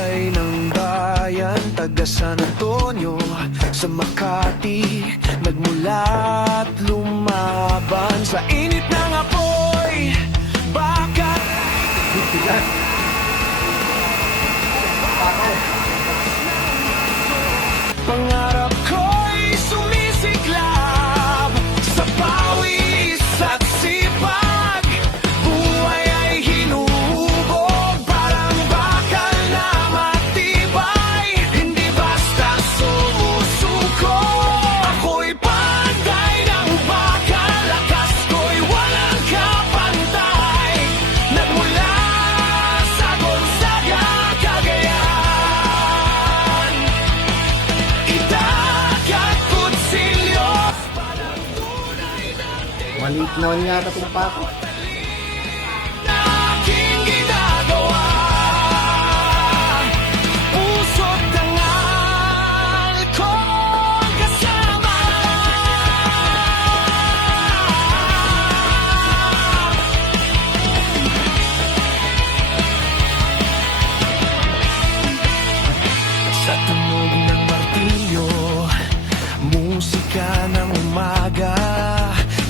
mahusay ng bayan, taga San Antonio sa Makati, nagmulat lumaban sa init ng apoy. Bakit? Pangarap ko'y sumisiklab sa pawis at sipag. Buhay ay hinuhubog, parang bakal na matibay. Hindi basta sumusuko, ako'y panday ng bakal. Lakas ko'y walang kapantay, nagmula sa Gonzaga, Cagayan. Maliit naman yata itong pako. Aking ginagawa, puso't dangal ko kasama. Sa tunog ng martilyo, musika ng umaga,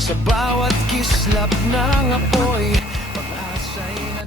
sa bawat kislap ng apoy, pag-asa'y